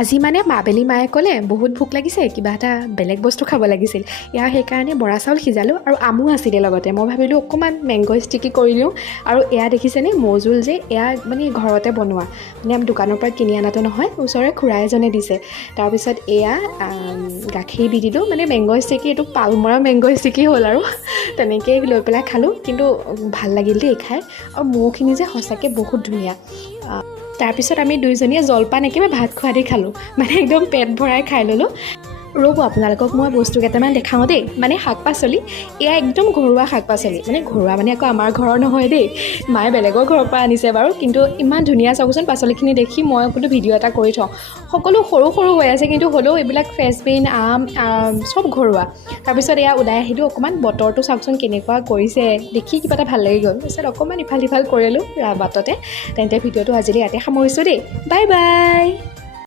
আজি মানে আবেলি মায়ে ক'লে বহুত ভোক লাগিছে, কিবা এটা বেলেগ বস্তু খাব লাগিছিল। ইয়াৰ সেইকাৰণে বৰা চাউল সিজালোঁ আৰু আমো আছিলে লগতে। মই ভাবিলোঁ অকণমান মেংগ' ষ্টিকি কৰি দিওঁ। আৰু এয়া দেখিছেনে মৌজোল যে এয়া মানে ঘৰতে বনোৱা, মানে দোকানৰ পৰা কিনি অনাটো নহয়, ওচৰৰে খুৰা এজনে দিছে। তাৰপিছত এয়া গাখীৰ দি দিলোঁ, মানে মেংগ' ষ্টিকি, এইটো পালমৰা মেংগ' ষ্টিকি হ'ল আৰু তেনেকেই লৈ পেলাই খালোঁ। কিন্তু ভাল লাগিল দেই খাই, আৰু মৌখিনি যে সঁচাকৈ বহুত ধুনীয়া। তাৰপিছত আমি দুইজনীয়ে জলপান একেবাৰে ভাত খোৱা দি খালোঁ, মানে একদম পেট ভৰাই খাই ল'লোঁ। ৰ'ব আপোনালোকক মই বস্তু কেইটামান দেখাওঁ দেই, মানে শাক পাচলি। এয়া একদম ঘৰুৱা শাক পাচলি, মানে ঘৰুৱা মানে আকৌ আমাৰ ঘৰৰ নহয় দেই, মায়ে বেলেগৰ ঘৰৰ পৰা আনিছে বাৰু। কিন্তু ইমান ধুনীয়া চাবচোন পাচলিখিনি দেখি, মই বোলো ভিডিঅ' এটা কৰি থওঁ। সকলো সৰু সৰু হৈ আছে, কিন্তু হ'লেও এইবিলাক ফ্ৰেঞ্চবিন, আম চব ঘৰুৱা। তাৰপিছত এয়া ওলাই আহিলোঁ অকণমান, বতৰটো চাওকচোন কেনেকুৱা কৰিছে, দেখি কিবা এটা ভাল লাগি গ'ল। তাৰপিছত অকণমান ইফাল সিফাল কৰিলোঁ বাটতে। তেন্তে ভিডিঅ'টো আজিলৈ ইয়াতে সামৰিছোঁ দেই, বাই বাই।